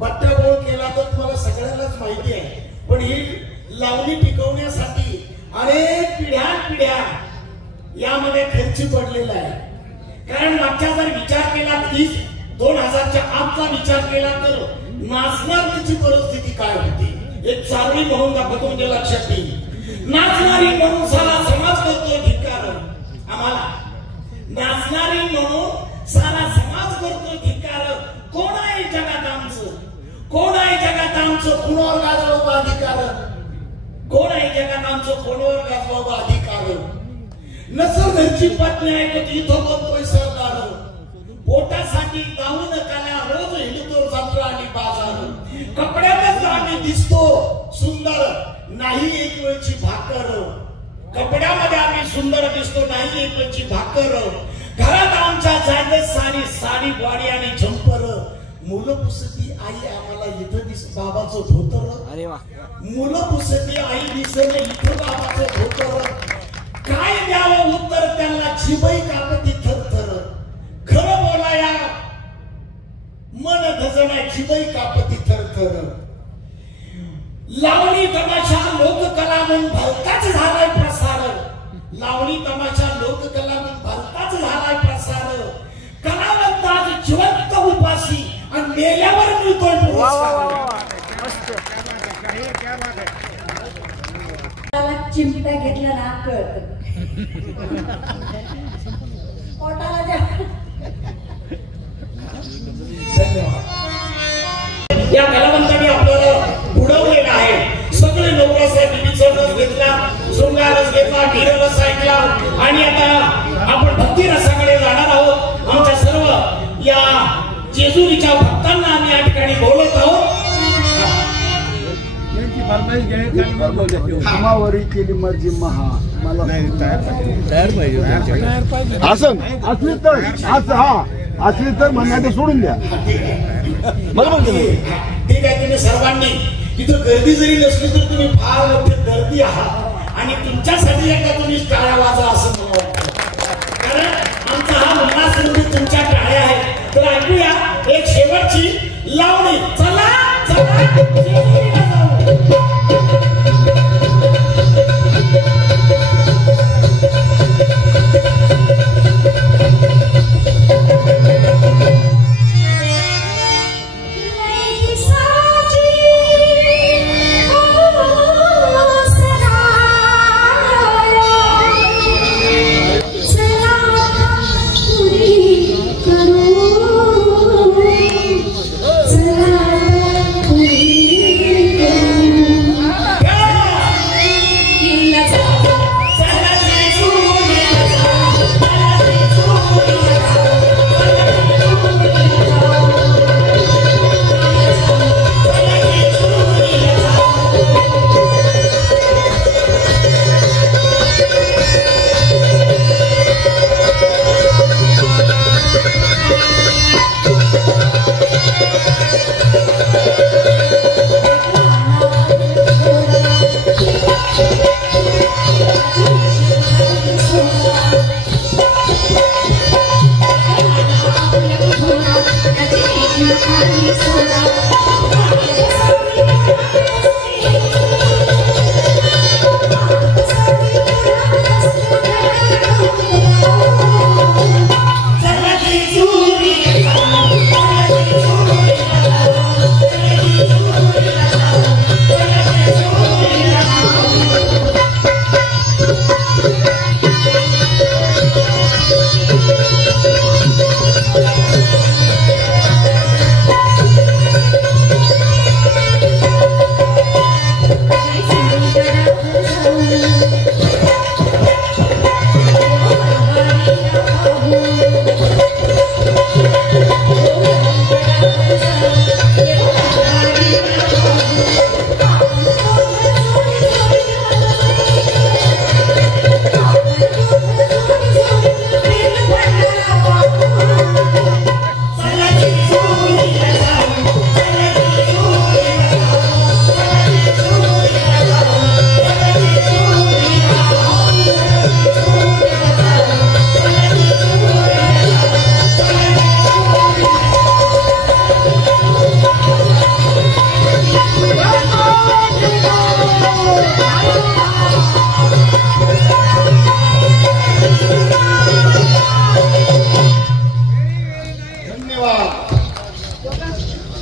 बट्ट्याबोळ केला तर तुम्हाला सगळ्यांनाच माहिती आहे, पण ही लावणी टिकवण्यासाठी अनेक पिढ्या यामध्ये खर्च पडलेला आहे. कारण मागचा जर विचार केला 2000च्या आतचा विचार केला तर नाचणारीची परिस्थिती काय होती. एक चांगली म्हणून दाखवतो म्हणजे लक्षात येईल. नाचणारी म्हणून सारा समाज करतो धिक्कार. आम्हाला नाचणारी म्हणून सारा समाज करतो धिक्कार. कोण आहे जगात आमचं, कोण आहे जगात आमचं कोणावर गाजवावा अधिकार, कोण आहे जगात आमचं कोणावर गाजवावा अधिकार. नसर घरची पत्नी आहे तर इथं बनतोय सरदार. पोटासाठी गाऊन काला रोज हिंडतो जत्रा आणि बाजार. कपड्यातच आम्ही दिसतो सुंदर, नाही एक वेळची भाकर. कपड्यामध्ये आम्ही सुंदर दिसतो, नाही एक वेळची भाकर. घरात आमच्या जागेत सारी साडी वाडी आणि झंपर. मुलं पुसती आई आम्हाला इथं दिस बाबाचं धोतर. अरे वा. मुलं पुसती आई दिसत इथं बाबाचं धोतर. काय द्यावं उत्तर त्यांना जिभई कापती थरथर. खरं बोलाया मन धजण्या जिभई कापती थरथर. लावणी तमाशा लोककला म्हणून भलताच झालाय प्रसार. लावणी तमाशा लोककला म्हणून भलताच झालाय प्रसार. कलावंत आज जिवंत उपाशी आणि मेल्यावर मिळतोय पुरस्कार. चिमटा घेतला ना कळत पोटाला द्या. या कलावंतांनी आपल्याला बुडवलेलं आहे. सगळे नवरासाहेब बीबीचा रस घेतला, शृंगार रस घेतला, ढीर रस ऐकला आणि आता आपण भक्ती रसाकडे जाणार आहोत. आमच्या सर्व या जेजुरीच्या भक्तांना आम्ही या ठिकाणी बोलत आहोत. कामावरी केली मर्जी महा मला तयार पाहिजे असं असली तर असं हा असली तर म्हणण्याचं सोडून द्या. ठीक आहे. तुम्ही सर्वांनी इथं गर्दी जरी नसली तर तुम्ही फार मोठे गर्दी आहात आणि तुमच्यासाठी एकदा तुम्ही टाळ्या वाजा असं मला वाटतं. कारण आमचा हा उल्हास म्हणजे तुमच्या टाळ्या आहेत. तर ऐकूया एक शेवटची लावणी. चला चला धन्यवाद.